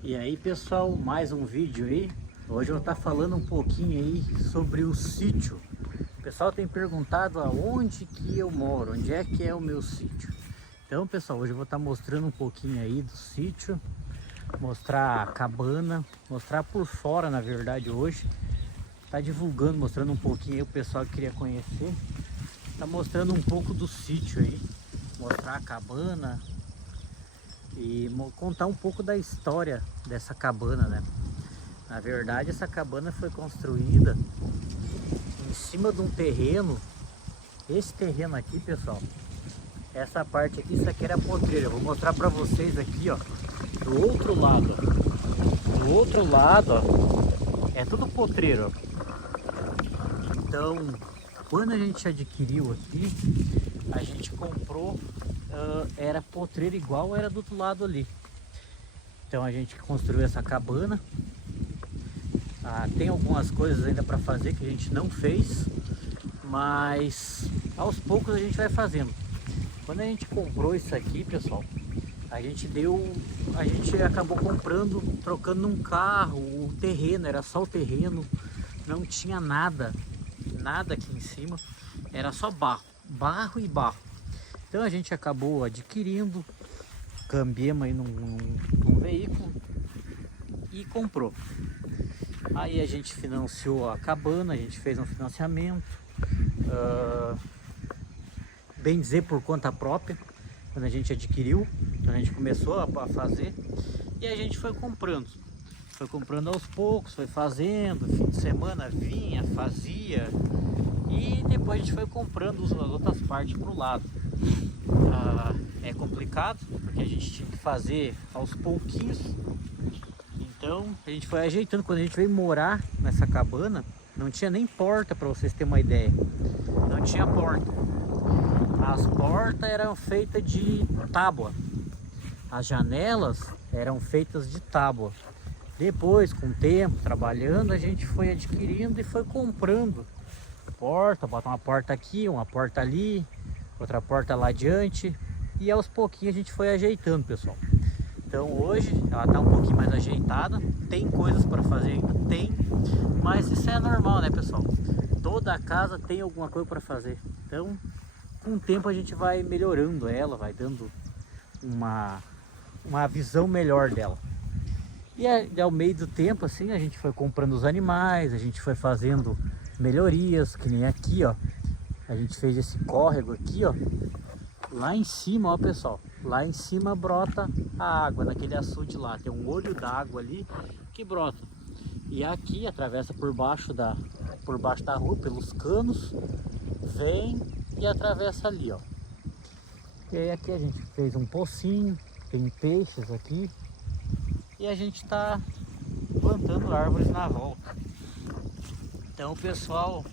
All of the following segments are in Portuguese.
E aí pessoal, mais um vídeo aí. Hoje eu vou estar falando um pouquinho aí sobre o sítio. O pessoal tem perguntado aonde que eu moro, onde é que é o meu sítio. Então pessoal, hoje eu vou estar mostrando um pouquinho aí do sítio, mostrar a cabana, mostrar por fora na verdade hoje. Tá divulgando, mostrando um pouquinho aí o pessoal que queria conhecer. Tá mostrando um pouco do sítio aí, mostrar a cabana e contar um pouco da história dessa cabana, né? Na verdade, essa cabana foi construída em cima de um terreno. Esse terreno aqui, pessoal, essa parte aqui, isso aqui era potreira. Eu vou mostrar para vocês aqui, ó, do outro lado. Do outro lado, ó, é tudo potreiro, ó. Então, quando a gente adquiriu aqui, a gente comprou, era potreiro igual era do outro lado ali. Então a gente construiu essa cabana. Tem algumas coisas ainda para fazer que a gente não fez, mas aos poucos a gente vai fazendo. Quando a gente comprou isso aqui, pessoal, a gente acabou comprando, trocando num carro, o terreno, era só o terreno, não tinha nada aqui em cima, era só barro e barro. Então a gente acabou adquirindo, cambiamos aí num veículo e comprou. Aí a gente financiou a cabana, a gente fez um financiamento, bem dizer por conta própria, quando a gente adquiriu, quando a gente começou a fazer, e a gente foi comprando aos poucos, foi fazendo, fim de semana vinha, fazia, e depois a gente foi comprando as outras partes para o lado. É complicado, porque a gente tinha que fazer aos pouquinhos. Então a gente foi ajeitando. Quando a gente veio morar nessa cabana, não tinha nem porta, para vocês terem uma ideia. Não tinha porta. As portas eram feitas de tábua. As janelas eram feitas de tábua. Depois, com o tempo, trabalhando, a gente foi adquirindo e foi comprando porta. Bota uma porta aqui, uma porta ali, outra porta lá adiante. E aos pouquinhos a gente foi ajeitando, pessoal. Então hoje ela está um pouquinho mais ajeitada, tem coisas para fazer ainda, tem, mas isso é normal, né, pessoal? Toda casa tem alguma coisa para fazer. Então, com o tempo a gente vai melhorando ela, vai dando uma visão melhor dela. E ao meio do tempo, assim, a gente foi comprando os animais, a gente foi fazendo melhorias, que nem aqui, ó. A gente fez esse córrego aqui, ó. Lá em cima, ó, pessoal, lá em cima brota a água, naquele açude lá, tem um olho d'água ali que brota. E aqui atravessa por baixo da rua, pelos canos, vem e atravessa ali, ó. E aí aqui a gente fez um pocinho, tem peixes aqui, e a gente tá plantando árvores na volta. Então o pessoal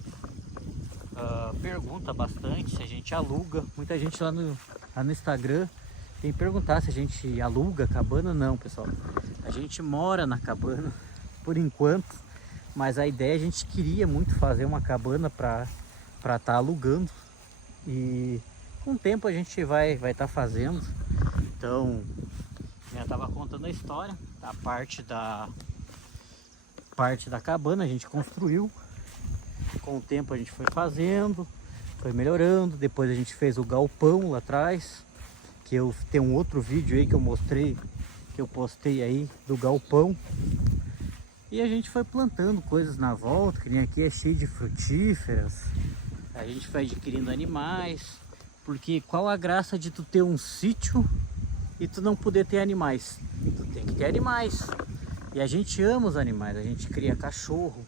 pergunta bastante se a gente aluga. Muita gente lá no Instagram tem perguntar se a gente aluga cabana. Não, pessoal, a gente mora na cabana por enquanto, mas a ideia, a gente queria muito fazer uma cabana para estar alugando, e com o tempo a gente vai estar fazendo. Então já estava contando a história, a parte da cabana a gente construiu. Com o tempo a gente foi fazendo, foi melhorando. Depois a gente fez o galpão lá atrás, que eu tenho um outro vídeo aí que eu mostrei, que eu postei aí do galpão. E a gente foi plantando coisas na volta, que nem aqui é cheio de frutíferas. A gente foi adquirindo animais, porque qual a graça de tu ter um sítio e tu não poder ter animais? Tu tem que ter animais. E a gente ama os animais, a gente cria cachorro,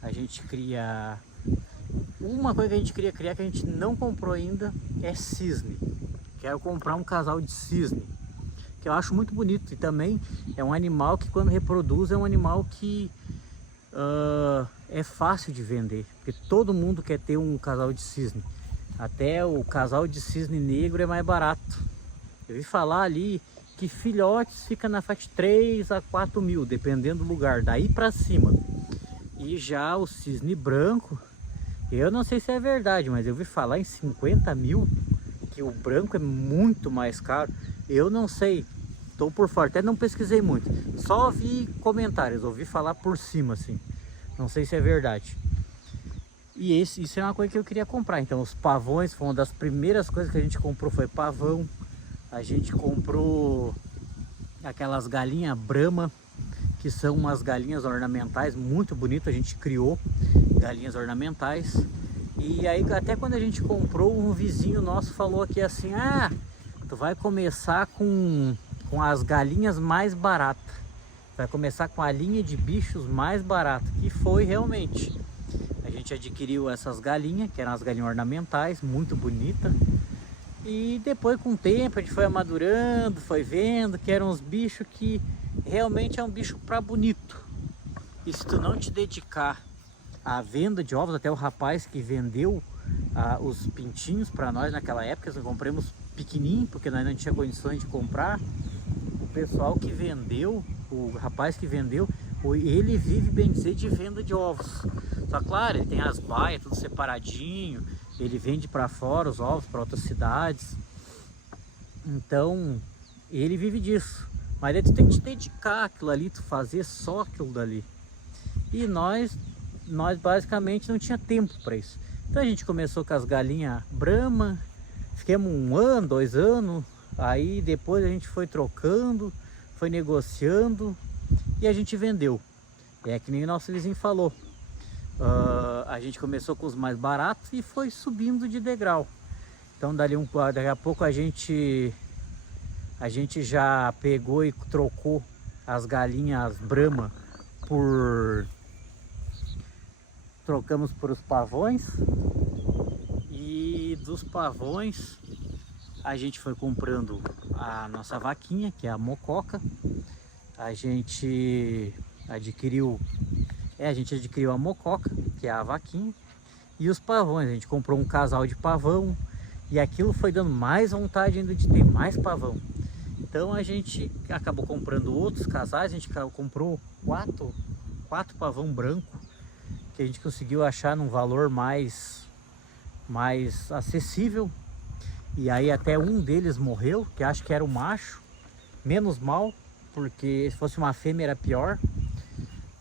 a gente cria... Uma coisa que a gente queria criar, que a gente não comprou ainda, é cisne. Quero comprar um casal de cisne, que eu acho muito bonito. E também é um animal que, quando reproduz, é um animal que é fácil de vender, porque todo mundo quer ter um casal de cisne. Até o casal de cisne negro é mais barato. Eu vi falar ali que filhotes fica na faixa de 3 a 4 mil, dependendo do lugar, daí para cima. E já o cisne branco, eu não sei se é verdade, mas eu vi falar em 50 mil, que o branco é muito mais caro. Eu não sei tô por fora, até não pesquisei muito. Só vi comentários, ouvi falar por cima, assim. Não sei se é verdade. E isso é uma coisa que eu queria comprar. Então os pavões foi uma das primeiras coisas que a gente comprou, foi pavão. A gente comprou aquelas galinhas Brahma, que são umas galinhas ornamentais muito bonitas. A gente criou galinhas ornamentais. E aí até quando a gente comprou, um vizinho nosso falou aqui assim: ah, tu vai começar com as galinhas mais baratas. Vai começar com a linha de bichos mais barata. E foi realmente. A gente adquiriu essas galinhas, que eram as galinhas ornamentais, muito bonitas. E depois, com o tempo, a gente foi amadurando, foi vendo que eram uns bichos que realmente é um bicho para bonito. E se tu não te dedicar à venda de ovos, até o rapaz que vendeu os pintinhos para nós naquela época, nós compramos pequenininho, porque nós não tinha condições de comprar. O pessoal que vendeu, o rapaz que vendeu, ele vive, bem dizer, de venda de ovos. Só claro, ele tem as baias, tudo separadinho, ele vende para fora os ovos, para outras cidades. Então, ele vive disso. Mas aí tu tem que te dedicar àquilo ali, tu fazer só aquilo dali. E nós basicamente não tinha tempo para isso. Então a gente começou com as galinhas Brahma, ficamos 1 ano, 2 anos, aí depois a gente foi trocando, foi negociando e a gente vendeu. É que nem o nosso vizinho falou. A gente começou com os mais baratos e foi subindo de degrau. Então daqui a pouco a gente já pegou e trocou as galinhas Brahma trocamos por os pavões, e dos pavões a gente foi comprando a nossa vaquinha, que é a Mococa. A gente adquiriu a Mococa, que é a vaquinha, e os pavões. A gente comprou um casal de pavão e aquilo foi dando mais vontade ainda de ter mais pavão. Então a gente acabou comprando outros casais. A gente comprou quatro pavão branco, que a gente conseguiu achar num valor mais acessível. E aí até um deles morreu, que acho que era o macho. Menos mal, porque se fosse uma fêmea era pior.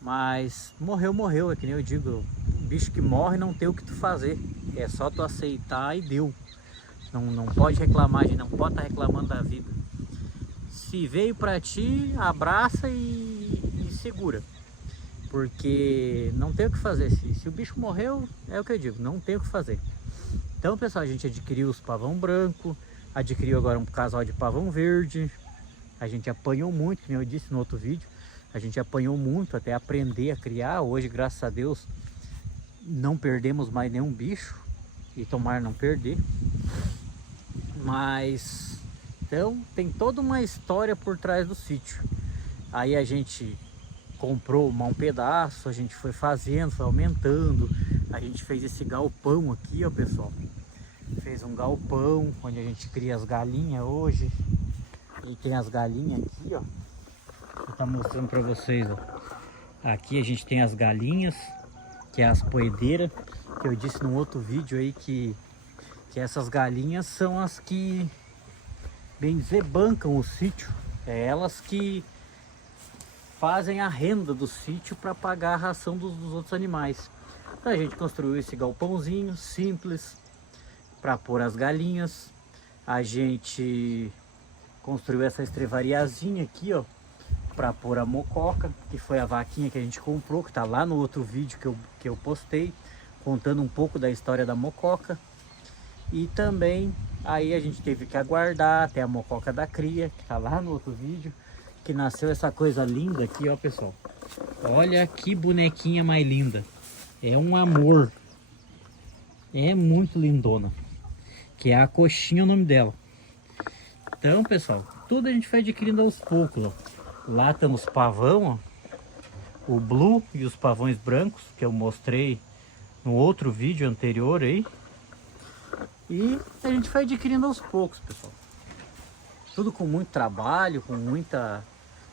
Mas morreu, é que nem eu digo, bicho que morre não tem o que tu fazer. É só tu aceitar e deu. Não pode reclamar, a gente não pode estar reclamando da vida. Se veio pra ti, abraça e segura. Porque não tem o que fazer. Se o bicho morreu, é o que eu digo, não tem o que fazer. Então, pessoal, a gente adquiriu os pavão branco, adquiriu agora um casal de pavão verde. A gente apanhou muito, como eu disse no outro vídeo. A gente apanhou muito até aprender a criar. Hoje, graças a Deus, não perdemos mais nenhum bicho. E tomara não perder. Mas, então, tem toda uma história por trás do sítio. Aí a gente comprou um pedaço, a gente foi fazendo, foi aumentando. A gente fez esse galpão aqui, ó, pessoal. Fez um galpão onde a gente cria as galinhas hoje. E tem as galinhas aqui, ó. Vou estar mostrando para vocês, ó. Aqui a gente tem as galinhas, que é as poedeiras, que eu disse num outro vídeo aí que essas galinhas são as que, bem dizer, bancam o sítio. É elas que fazem a renda do sítio para pagar a ração dos outros animais. Então a gente construiu esse galpãozinho simples para pôr as galinhas. A gente construiu essa estrevariazinha aqui, ó, para pôr a Mococa, que foi a vaquinha que a gente comprou, que está lá no outro vídeo que eu postei, contando um pouco da história da Mococa. E também aí a gente teve que aguardar até a Mococa da cria, que está lá no outro vídeo, que nasceu essa coisa linda aqui, ó, pessoal. Olha que bonequinha mais linda. É um amor. É muito lindona. Que é a Coxinha o nome dela. Então, pessoal, tudo a gente foi adquirindo aos poucos, ó. Lá estão os pavão, ó. O blue e os pavões brancos, que eu mostrei no outro vídeo anterior aí. E a gente foi adquirindo aos poucos, pessoal. Tudo com muito trabalho, com muita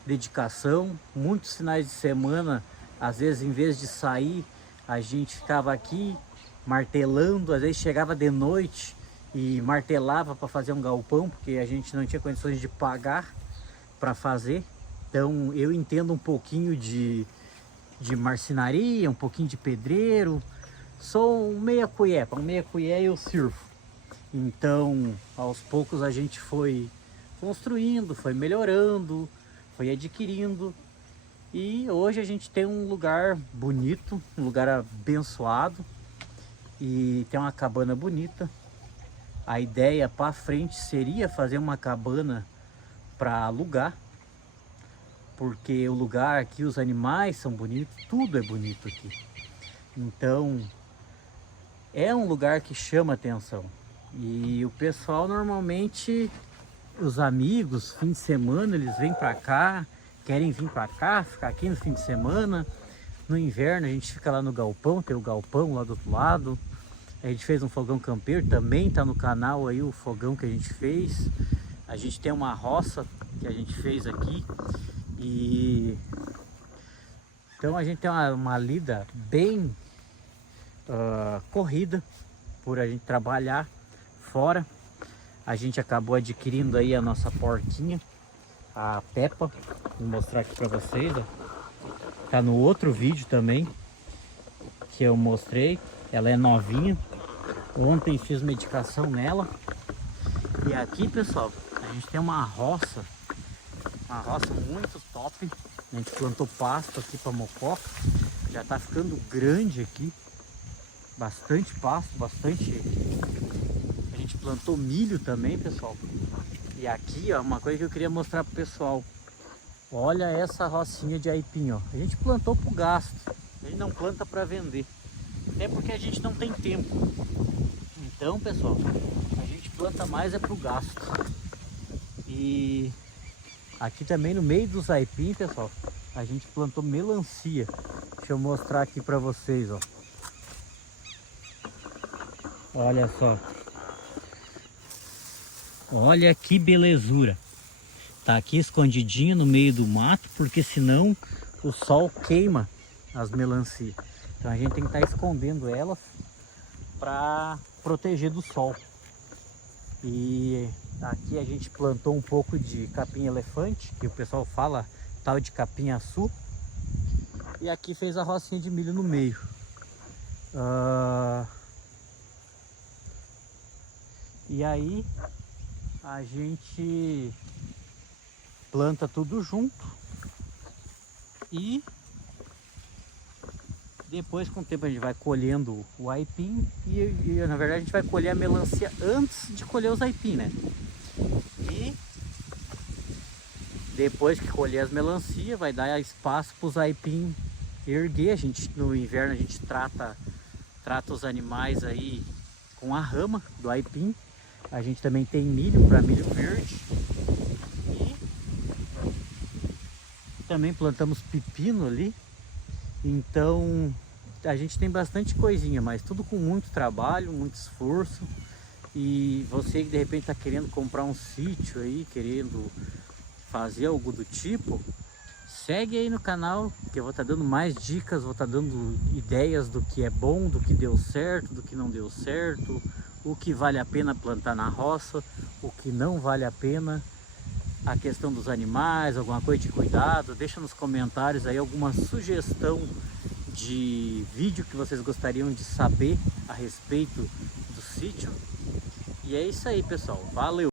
dedicação, muitos finais de semana. Às vezes, em vez de sair, a gente ficava aqui martelando. Às vezes chegava de noite e martelava para fazer um galpão, porque a gente não tinha condições de pagar. para fazer. Então eu entendo um pouquinho de marcenaria, um pouquinho de pedreiro. Sou um meia colher eu sirvo. Então aos poucos a gente foi construindo, foi melhorando, foi adquirindo. E hoje a gente tem um lugar bonito, um lugar abençoado. E tem uma cabana bonita. A ideia para frente seria fazer uma cabana para alugar, porque o lugar aqui, os animais são bonitos, tudo é bonito aqui. Então é um lugar que chama atenção. E o pessoal normalmente, os amigos, fim de semana, eles vêm para cá, querem vir para cá, ficar aqui no fim de semana. No inverno a gente fica lá no galpão, tem o galpão lá do outro lado. A gente fez um fogão campeiro, também está no canal aí o fogão que a gente fez. A gente tem uma roça que a gente fez aqui. E então a gente tem uma lida bem corrida por a gente trabalhar fora. A gente acabou adquirindo aí a nossa porquinha, a Peppa. Vou mostrar aqui para vocês, ó. Tá no outro vídeo também que eu mostrei. Ela é novinha. Ontem fiz medicação nela. E aqui, pessoal, a gente tem uma roça muito top. A gente plantou pasto aqui para mococa. Já tá ficando grande aqui. Bastante pasto, bastante. A gente plantou milho também, pessoal. E aqui, ó, uma coisa que eu queria mostrar pro pessoal. Olha essa rocinha de aipim, ó. A gente plantou pro gasto. A gente não planta para vender. Até porque a gente não tem tempo. Então, pessoal, a gente planta mais é pro gasto. E aqui também no meio dos aipim, pessoal, a gente plantou melancia. Deixa eu mostrar aqui para vocês, ó. Olha só. Olha que belezura. Tá aqui escondidinho no meio do mato, porque senão o sol queima as melancias. Então a gente tem que estar escondendo elas para proteger do sol. E aqui a gente plantou um pouco de capim-elefante, que o pessoal fala tal de capim-açu. E aqui fez a rocinha de milho no meio. E aí a gente planta tudo junto e depois, com o tempo, a gente vai colhendo o aipim e na verdade a gente vai colher a melancia antes de colher os aipim, né? E depois que colher as melancias, vai dar espaço para os aipim erguer. A gente, no inverno, a gente trata os animais aí com a rama do aipim. A gente também tem milho para milho verde. E também plantamos pepino ali. Então a gente tem bastante coisinha, mas tudo com muito trabalho, muito esforço. E você que de repente está querendo comprar um sítio aí, querendo fazer algo do tipo, segue aí no canal, que eu vou estar dando mais dicas, vou estar dando ideias do que é bom, do que deu certo, do que não deu certo, o que vale a pena plantar na roça, o que não vale a pena. A questão dos animais, alguma coisa de cuidado, deixa nos comentários aí alguma sugestão de vídeo que vocês gostariam de saber a respeito do sítio. E é isso aí, pessoal, valeu!